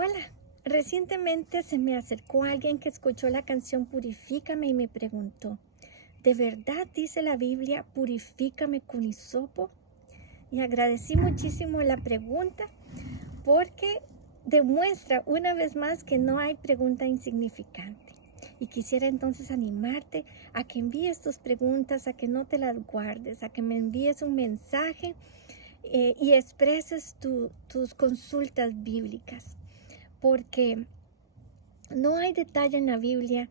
Hola, recientemente se me acercó alguien que escuchó la canción Purifícame y me preguntó, ¿de verdad dice la Biblia, purifícame con hisopo? Y agradecí muchísimo la pregunta porque demuestra una vez más que no hay pregunta insignificante. Y quisiera entonces animarte a que envíes tus preguntas, a que no te las guardes, a que me envíes un mensaje y expreses tus consultas bíblicas. Porque no hay detalle en la Biblia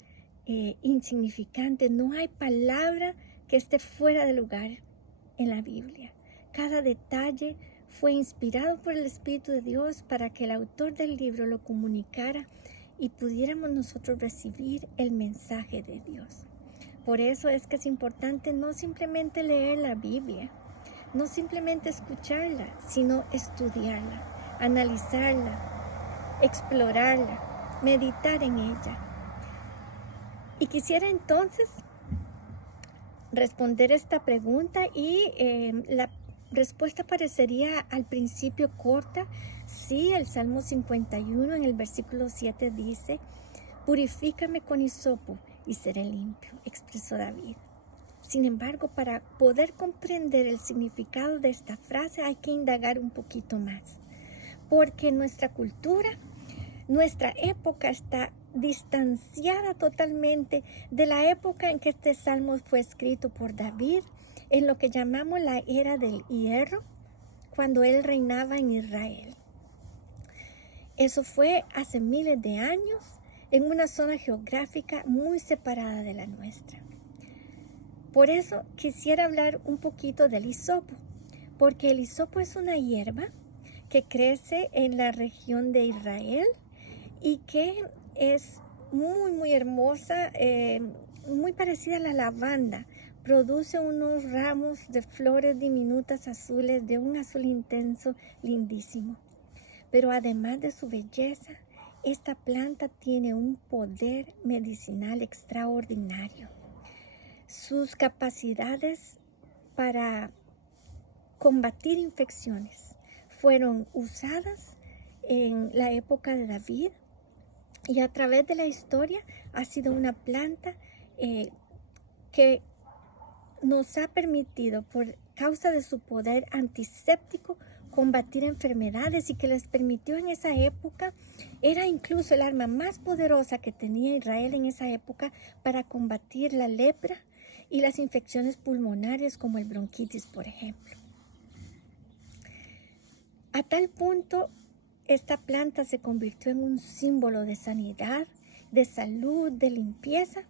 insignificante, no hay palabra que esté fuera de lugar en la Biblia. Cada detalle fue inspirado por el Espíritu de Dios para que el autor del libro lo comunicara y pudiéramos nosotros recibir el mensaje de Dios. Por eso es que es importante no simplemente leer la Biblia, no simplemente escucharla, sino estudiarla, analizarla, explorarla, meditar en ella. Y quisiera entonces responder esta pregunta y la respuesta parecería al principio corta. Sí, el Salmo 51 en el versículo 7 dice, purifícame con hisopo y seré limpio, expresó David. Sin embargo, para poder comprender el significado de esta frase hay que indagar un poquito más, porque nuestra cultura, nuestra época está distanciada totalmente de la época en que este salmo fue escrito por David, en lo que llamamos la era del hierro, cuando él reinaba en Israel. Eso fue hace miles de años, en una zona geográfica muy separada de la nuestra. Por eso quisiera hablar un poquito del hisopo, porque el hisopo es una hierba que crece en la región de Israel y que es muy hermosa, muy parecida a la lavanda. Produce unos ramos de flores diminutas azules de un azul intenso lindísimo. Pero además de su belleza, esta planta tiene un poder medicinal extraordinario. Sus capacidades para combatir infecciones fueron usadas en la época de David y a través de la historia ha sido una planta que nos ha permitido, por causa de su poder antiséptico, combatir enfermedades y que les permitió en esa época, era incluso el arma más poderosa que tenía Israel en esa época para combatir la lepra y las infecciones pulmonares como el bronquitis, por ejemplo. A tal punto, esta planta se convirtió en un símbolo de sanidad, de salud, de limpieza,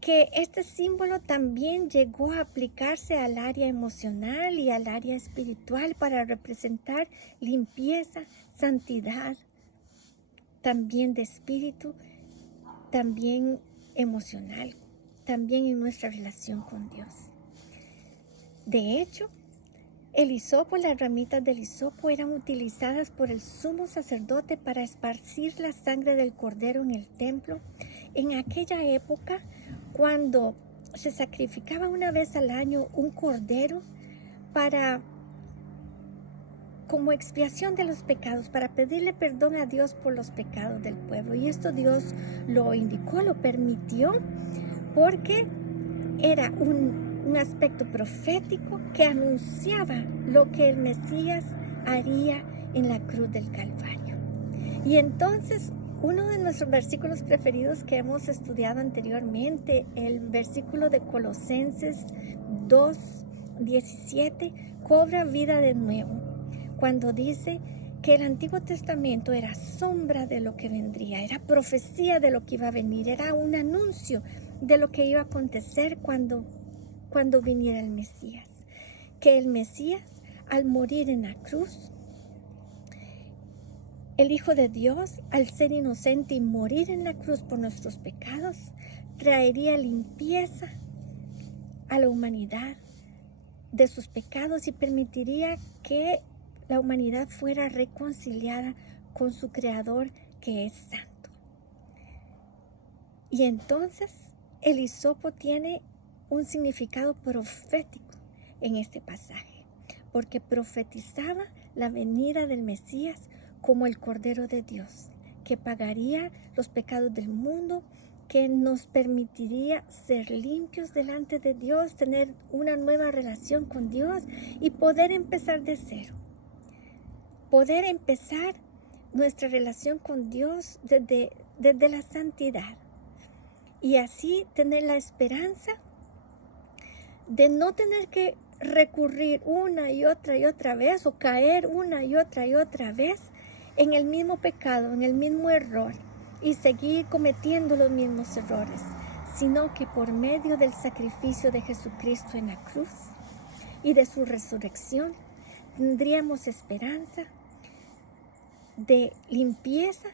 que este símbolo también llegó a aplicarse al área emocional y al área espiritual para representar limpieza, santidad, también de espíritu, también emocional, también en nuestra relación con Dios. De hecho, el hisopo, las ramitas del hisopo eran utilizadas por el sumo sacerdote para esparcir la sangre del cordero en el templo. En aquella época, cuando se sacrificaba una vez al año un cordero como expiación de los pecados, para pedirle perdón a Dios por los pecados del pueblo. Y esto Dios lo indicó, lo permitió, porque era un aspecto profético que anunciaba lo que el Mesías haría en la cruz del Calvario. Y entonces, uno de nuestros versículos preferidos que hemos estudiado anteriormente, el versículo de Colosenses 2:17, cobra vida de nuevo, cuando dice que el Antiguo Testamento era sombra de lo que vendría, era profecía de lo que iba a venir, era un anuncio de lo que iba a acontecer cuando viniera el Mesías. Que el Mesías, al morir en la cruz, el Hijo de Dios, al ser inocente y morir en la cruz por nuestros pecados, traería limpieza a la humanidad de sus pecados y permitiría que la humanidad fuera reconciliada con su Creador, que es santo. Y entonces el hisopo tiene un significado profético en este pasaje, porque profetizaba la venida del Mesías como el Cordero de Dios, que pagaría los pecados del mundo, que nos permitiría ser limpios delante de Dios, tener una nueva relación con Dios y poder empezar de cero. Poder empezar nuestra relación con Dios desde la santidad. Y así tener la esperanza de no tener que recurrir una y otra vez o caer una y otra vez en el mismo pecado, en el mismo error y seguir cometiendo los mismos errores, sino que por medio del sacrificio de Jesucristo en la cruz y de su resurrección tendríamos esperanza de limpieza,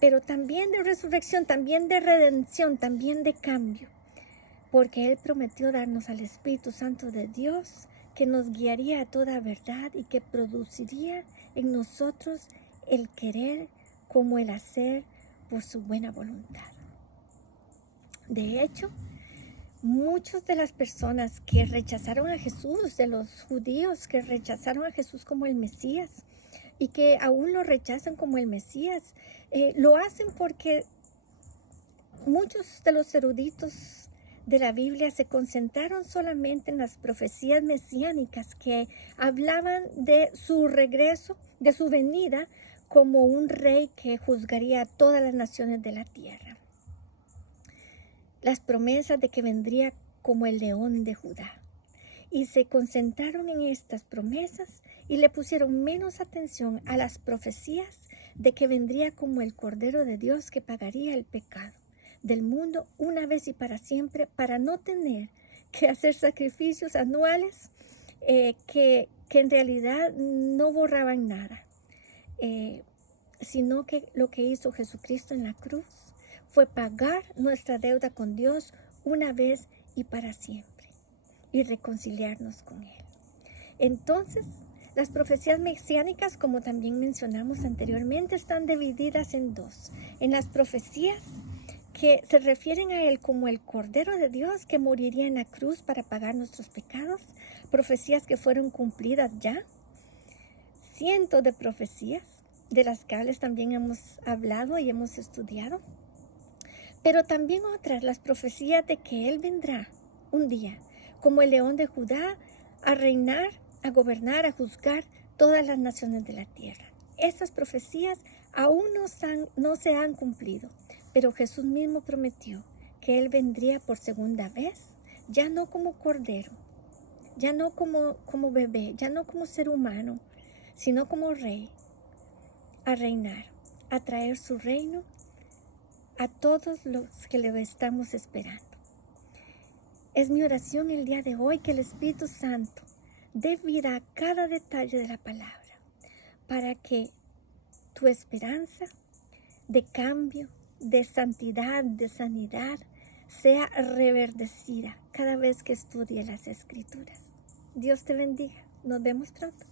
pero también de resurrección, también de redención, también de cambio, porque Él prometió darnos al Espíritu Santo de Dios, que nos guiaría a toda verdad y que produciría en nosotros el querer como el hacer por su buena voluntad. De hecho, muchas de las personas que rechazaron a Jesús, de los judíos que rechazaron a Jesús como el Mesías y que aún lo rechazan como el Mesías, lo hacen porque muchos de los eruditos de la Biblia se concentraron solamente en las profecías mesiánicas que hablaban de su regreso, de su venida como un rey que juzgaría a todas las naciones de la tierra. Las promesas de que vendría como el león de Judá. Y se concentraron en estas promesas y le pusieron menos atención a las profecías de que vendría como el Cordero de Dios que pagaría el pecado del mundo una vez y para siempre, para no tener que hacer sacrificios anuales que en realidad no borraban nada, sino que lo que hizo Jesucristo en la cruz fue pagar nuestra deuda con Dios una vez y para siempre y reconciliarnos con Él. Entonces, las profecías mesiánicas, como también mencionamos anteriormente, están divididas en dos. En las profecías que se refieren a Él como el Cordero de Dios que moriría en la cruz para pagar nuestros pecados, profecías que fueron cumplidas ya, cientos de profecías de las cuales también hemos hablado y hemos estudiado, pero también otras, las profecías de que Él vendrá un día como el león de Judá a reinar, a gobernar, a juzgar todas las naciones de la tierra. Estas profecías aún no se han cumplido, pero Jesús mismo prometió que Él vendría por segunda vez, ya no como cordero, ya no como bebé, ya no como ser humano, sino como rey, a reinar, a traer su reino a todos los que le estamos esperando. Es mi oración el día de hoy que el Espíritu Santo dé vida a cada detalle de la palabra, para que tu esperanza de cambio, de santidad, de sanidad, sea reverdecida cada vez que estudie las Escrituras. Dios te bendiga. Nos vemos pronto.